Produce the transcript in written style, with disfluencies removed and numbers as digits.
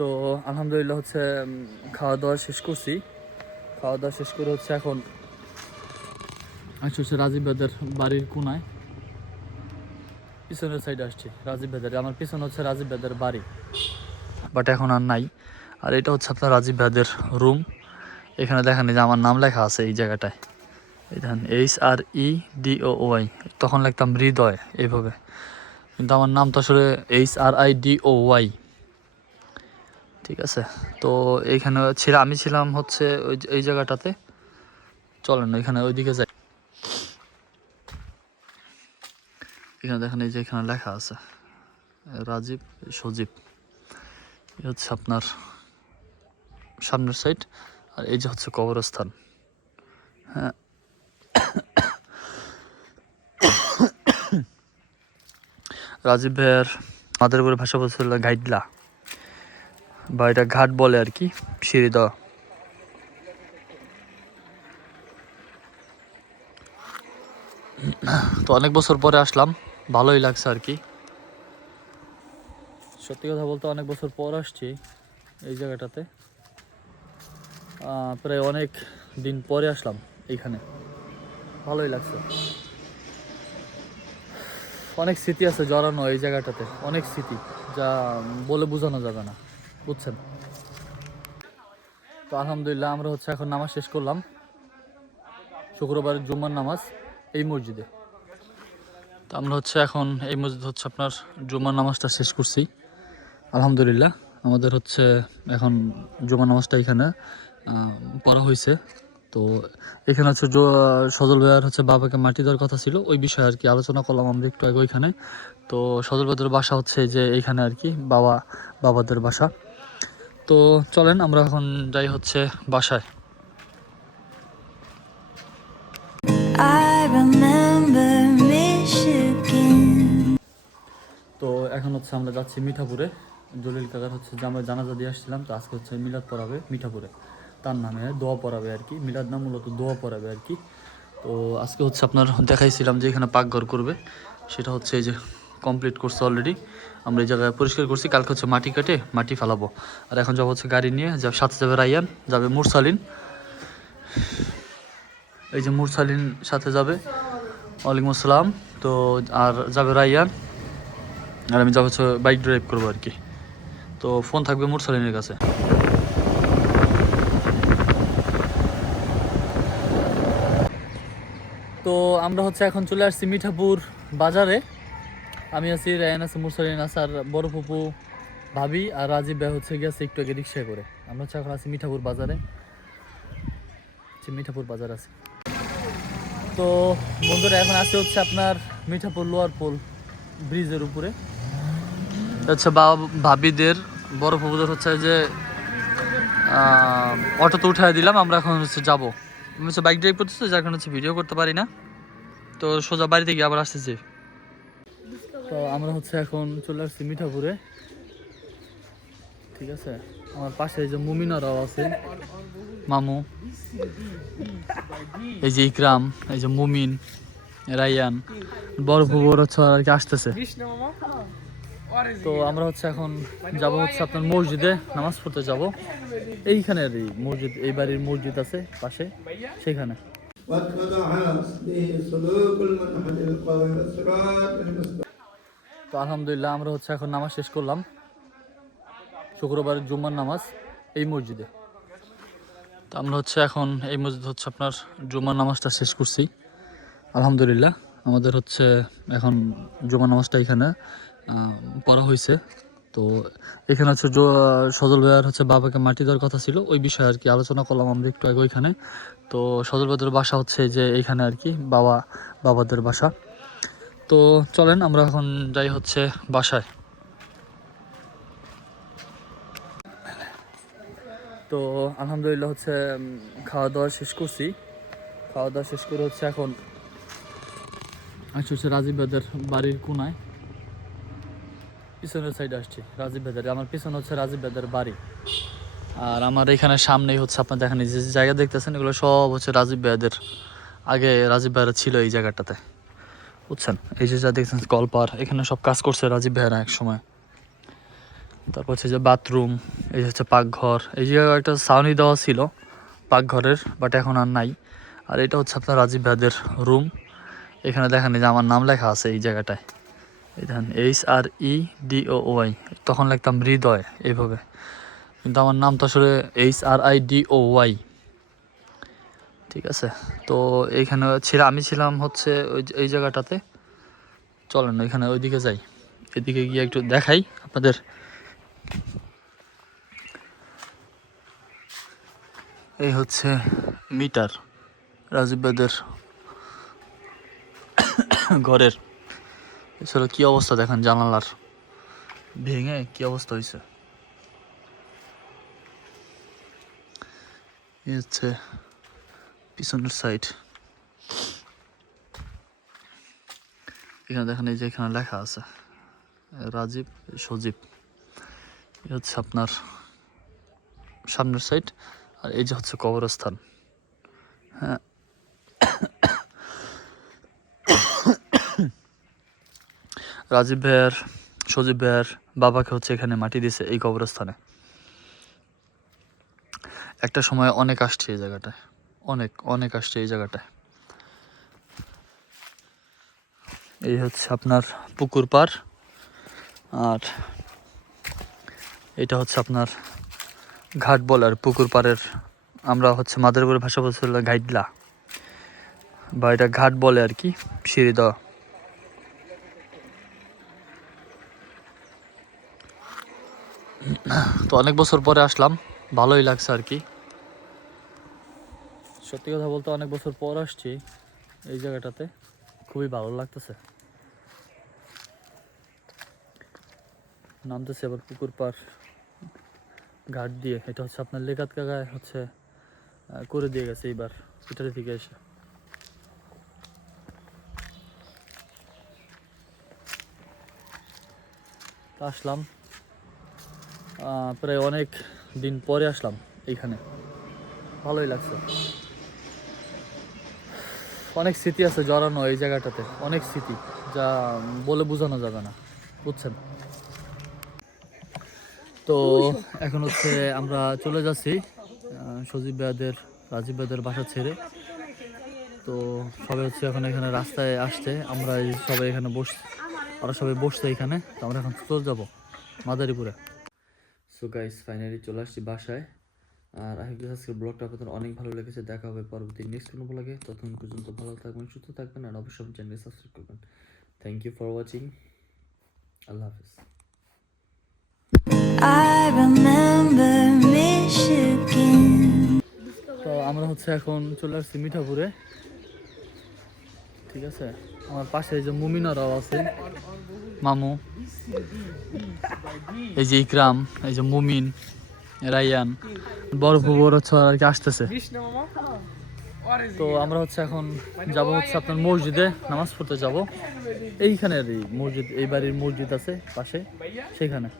তো আলহামদুলিল্লাহ হচ্ছে খাওয়া দাওয়া শেষ করছি। খাওয়া দাওয়া শেষ করে হচ্ছে এখন হচ্ছে রাজীব ভাইদের বাড়ির কোনায় পিছনের সাইডে আসছি। রাজীব ভাইদের আমার পিছনে হচ্ছে রাজীব ভাইদের বাড়ি, বাট এখন আর নাই। আর এটা হচ্ছে আপনার রাজীব ভাইদের রুম। এখানে দেখেন যে আমার নাম লেখা আছে এই জায়গাটায়, এই দেখেন HREDOY, তখন লিখতাম হৃদয় এইভাবে, কিন্তু আমার নাম তো আসলে HRIDOY। ঠিক আছে, তো এইখানে আমি ছিলাম হচ্ছে এই জায়গাটাতে। চলেন ওইখানে ওইদিকে যাই। এখানে দেখেন এই যে এখানে লেখা আছে রাজীব সজীব, এই হচ্ছে আপনার সামনের সাইড। আর এই যে হচ্ছে কবরস্থান। হ্যাঁ, রাজীব ভাইয়ের আমাদের উপরে ভাষা বলছিল গাইডলা, বা এটা ঘাট বলে আর কি, সিঁড়ি দেওয়া। তো অনেক বছর পরে আসলাম, ভালোই লাগছে আর কি। সত্যি কথা বলতে অনেক বছর পর আসছি এই জায়গাটাতে, প্রায় অনেক দিন পরে আসলাম এইখানে, ভালোই লাগছে। অনেক স্মৃতি আছে জড়ানো এই জায়গাটাতে, অনেক স্মৃতি যা বলে বোঝানো যাবে না, বুঝছেন। তো আলহামদুলিল্লাহ আমরা হচ্ছে এখন নামাজ শেষ করলাম, শুক্রবারের জুম্মার নামাজ এই মসজিদে। তো আমরা হচ্ছে এখন এই মসজিদ হচ্ছে আপনার জুম্মার নামাজটা শেষ করছি আলহামদুলিল্লাহ। আমাদের হচ্ছে এখন জুম্মার নামাজটা এখানে পড়া হয়েছে। তো এখানে হচ্ছে সজল ভাইয়ার হচ্ছে বাবাকে মাটি দেওয়ার কথা ছিল, ওই বিষয়ে আর কি আলোচনা করলাম আমরা একটু আগে ওইখানে। তো সজল ভাইদের বাসা হচ্ছে যে এইখানে আর কি, বাবাদের বাসা। তো চলেন আমরা এখন যাই হচ্ছে বাসায়। তো এখন হচ্ছে আমরা যাচ্ছি মিঠাপুরে। জলিল কাকার হচ্ছে যে আমরা জানাজা দিয়ে আসছিলাম, তো আজকে হচ্ছে মিলাদ পড়াবে মিঠাপুরে, তার নামে দোয়া পড়াবে আর কি। মিলাদ না, মূলত দোয়া পড়াবে আর কি। তো আজকে হচ্ছে আপনার দেখাইছিলাম যে এখানে পাকঘর করবে, সেটা হচ্ছে এই যে কমপ্লিট করছে অলরেডি। আমরা এই জায়গায় পরিষ্কার করছি, কালকে হচ্ছে মাটি কাটে মাটি ফেলাবো। আর এখন যাবো হচ্ছে গাড়ি নিয়ে, সাথে যাবে রাইয়ান, যাবে মুরসালিন, এই যে মুরসালিন সাথে যাবে, ওয়ালাইকুম আসসালাম। তো আর যাবে রাইয়ান, আর আমি যাবো হচ্ছে বাইক ড্রাইভ করবো আর কি। তো ফোন থাকবে মুরসালিনের কাছে। তো আমরা হচ্ছে এখন চলে আসছি মিঠাপুর বাজারে। আমি আছি, রায়ান আছে, মুরসালিন আছে, আর বড় ফুপু, ভাবি আর রাজীব ভাই হচ্ছে গেছে একটু আগে রিক্সায় করে। আমরা হচ্ছে এখন আছি মিঠাপুর বাজারে, মিঠাপুর বাজার আছে। তো বন্ধুরা এখন আছে হচ্ছে আপনার মিঠাপুর লোয়ার পোল ব্রিজের উপরে। হচ্ছে ভাবিদের বড় ফুপুদের হচ্ছে যে অটোতে উঠাই দিলাম, আমরা এখন হচ্ছে যাবো। আমি হচ্ছে বাইক ড্রাইভ করতেছি, যার কারণে হচ্ছে ভিডিও করতে পারি না। তো সোজা বাড়িতে গিয়ে আবার আসতেছি। তো আমরা হচ্ছে এখন চলে আসছি মিঠাপুরে। ঠিক আছে, আমার পাশে এই যে মুমিনারাও আছে, মামু, এই যে ইকরাম, এই যে মুমিন, রাইয়ান, বড় ফুবর হচ্ছে আর কি আসতেছে। তো আমরা হচ্ছে এখন যাব হচ্ছে আপনার মসজিদে নামাজ পড়তে যাব। এইখানে মসজিদ, এই বাড়ির মসজিদ আছে পাশে, সেখানে। তো আলহামদুলিল্লাহ আমরা হচ্ছে এখন নামাজ শেষ করলাম, শুক্রবারের জুম্মার নামাজ এই মসজিদে। তো আমরা হচ্ছে এখন এই মসজিদ হচ্ছে আপনার জুম্মার নামাজটা শেষ করছি আলহামদুলিল্লাহ। আমাদের হচ্ছে এখন জুম্মার নামাজটা এখানে পড়া হয়েছে। তো এখানে হচ্ছে সজল ভাইয়ার হচ্ছে বাবাকে মাটি দেওয়ার কথা ছিল, ওই বিষয়ে আর কি আলোচনা করলাম আমরা একটু আগে ওইখানে। তো সজল ভাইদের বাসা হচ্ছে যে এইখানে আর কি, বাবাদের বাসা। তো চলেন আমরা এখন যাই হচ্ছে বাসায়। তো আলহামদুলিল্লাহ হচ্ছে খাওয়া দাওয়া শেষ করছি। খাওয়া দাওয়া শেষ করে হচ্ছে এখন হচ্ছে রাজীব ভাইদের বাড়ির কোনায় পিছনের সাইডে আসছি। রাজীব ভাইদের আমার পিছনে হচ্ছে রাজীব ভাইদের বাড়ি, আর আমার এখানে সামনেই হচ্ছে আপনার দেখেন যে জায়গা দেখতেছেন, এগুলো সব হচ্ছে রাজীব ভাইদের। আগে রাজীব ভাইরা ছিল এই জায়গাটাতে, বুঝছেন। এই যে যা দেখছেন কলপার, এখানে সব কাজ করছে রাজীব ভাইরা এক সময়। তারপর হচ্ছে যে বাথরুম, এই হচ্ছে পাকঘর, এই জায়গায় একটা ছাউনি দেওয়া ছিল পাকঘরের, বাট এখন আর নাই। আর এটা হচ্ছে আপনার রাজীব ভাইদের রুম। এখানে দেখেন এই যে আমার নাম লেখা আছে এই জায়গাটায়, এই দেখেন HREDOY, তখন লিখতাম হৃদয় এইভাবে, কিন্তু আমার নাম তো আসলে HRIDOY। ঠিক আছে, তো এইখানে আমি ছিলাম হচ্ছে এই জায়গাটাতে। চলেন ওইখানে ওইদিকে যাই, এদিকে গিয়ে একটু দেখাই আপনাদের। এই হচ্ছে মিটার রাজীব ভাইদের ঘরের। এছাড়া কি অবস্থা দেখেন, জানালার ভেঙে কি অবস্থা হয়েছে। এই হচ্ছে পিছনের সাইড। এখানে দেখেন এই যে এখানে লেখা আছে রাজীব সজীব। এই হচ্ছে আপনার সামনের সাইড, আর এই যে হচ্ছে কবরস্থান। হ্যাঁ, রাজীব ভাইয়ের সজীব ভাইয়ের বাবাকে হচ্ছে এখানে মাটি দিয়েছে এই কবরস্থানে। একটা সময় অনেক আসছে এই জায়গাটায়, অনেক অনেক আসছে এই জায়গাটায়। এই হচ্ছে আপনার পুকুর পাড়, আর এটা হচ্ছে আপনার ঘাট বলে। আর পুকুর পাড়ের আমরা হচ্ছে মাদারীপুরের ভাষা বলতে ঘাইডলা, বা এটা ঘাট বলে আর কি, সিঁড়ি দেওয়া। তো অনেক বছর পরে আসলাম, ভালোই লাগছে আর কি। সত্যি কথা বলতে অনেক বছর পর আসছি এই জায়গাটাতে, খুবই ভালো লাগতেছে। নামতেছে আবার পুকুর পাড় ঘাট দিয়ে। এটা হচ্ছে আপনার লেকাত কাকায় হচ্ছে করে দিয়ে গেছে এইবার ইটালি থেকে এসে। আসলাম প্রায় অনেক দিন পরে আসলাম এইখানে, ভালোই লাগছে। অনেক স্মৃতি আছে জড়ানো এই জায়গাটাতে, অনেক স্মৃতি যা বলে বোঝানো যাবে না, বুঝছেন। তো এখন হচ্ছে আমরা চলে যাচ্ছি সজীব ভাইদের রাজীব ভাইদের বাসা ছেড়ে। তো সবাই হচ্ছে এখন এখানে রাস্তায় আসছে, আমরা সবাই এখানে ওরা সবাই বসছে এখানে। তো আমরা এখন চলে যাবো মাদারীপুরে। সো গাইস, ফাইনালি চলে আসছি বাসায়। আর আজকের ব্লগটা আপনাদের অনেক ভালো লেগেছে। দেখা হবে পরবর্তী নেক্সট কোনো ব্লগে। ততক্ষণ পর্যন্ত ভালো থাকবেন, সুস্থ থাকবেন, আর অবশ্যই চ্যানেল সাবস্ক্রাইব করবেন। Thank you for watching. আল্লাহ হাফিজ। I remember Michigan. তো আমরা হচ্ছে এখন চলে আসছি মিঠাপুরে। ঠিক আছে, আমার পাশে এই যে মুমিনারাও আছে, মামু, এই যে ইকরাম, এই যে মুমিন, রায়ান, বড় বড় আর কি আসতেছে। তো আমরা হচ্ছে এখন যাব হচ্ছে আপনার মসজিদে নামাজ পড়তে যাব। এইখানে মসজিদ, এই বাড়ির মসজিদ আছে পাশে, সেখানে।